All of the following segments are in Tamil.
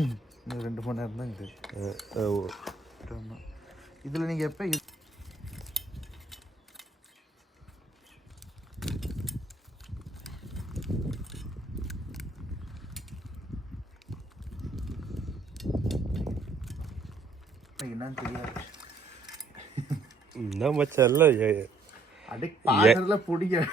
இன்னும் 2 மணி நேரம் தான் இது. இதில் நீங்கள் எப்போ என்னன்னு தெரியாது. என்ன மச்சான் அடி பாத்திரல பிடிக்க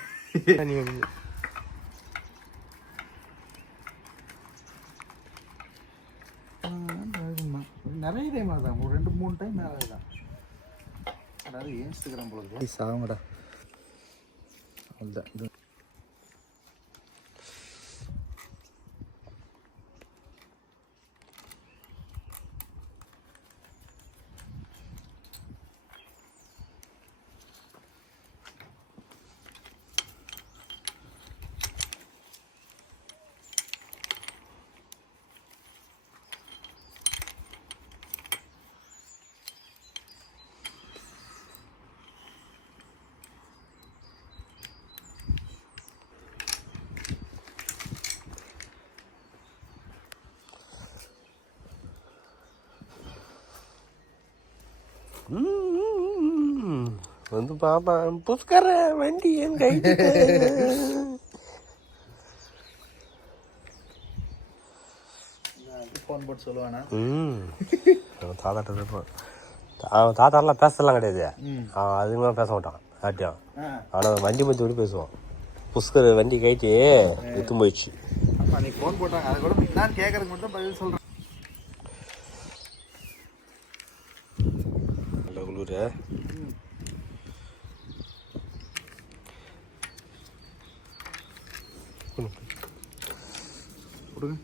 நிறைய டைம் ஆகுதான், ஒரு 2-3 டைம் மேலே தான். அதாவது இன்ஸ்டாகிராம் போல சாங்கடா அதுதான் இது. வந்து பாப்பா புஷ்கர வண்டி என் கை ஃபோன் போட்டு சொல்லுவானா. தாத்தாட்ட இருப்பான். அவன் தாத்தாலாம் பேசலாம் கிடையாது. அவன் அதுமா பேச மாட்டான் யார்ட்டையும். ஆனால் வண்டி மத்தி விட்டு பேசுவான். புஷ்கர் வண்டி கைட்டு வித்து போயிடுச்சு. ஆமாம், நீ ஃபோன் போட்டாங்க, அதை கூட நான் கேட்கறதுக்கு மட்டும் பதில் சொல்கிறேன். நல்ல குளிர். கொடுங்க.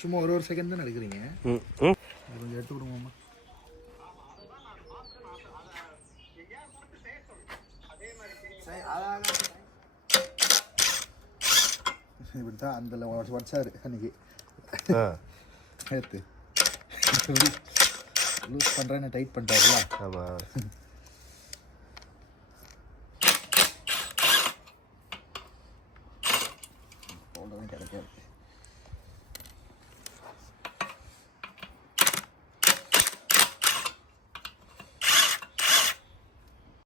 சும்மா ஒரு செகண்ட் தான் எடுக்கிறீங்க. கொஞ்சம் எடுத்து கொடுங்கம்மா. இப்படி தான் அந்த வச்சாரு அன்னைக்கு எடுத்து லூஸ் பண்ணுறேன்னு டைட் பண்ணிட்டாருல. ஆமாம், அவ்வளோதான் கிடைக்காது.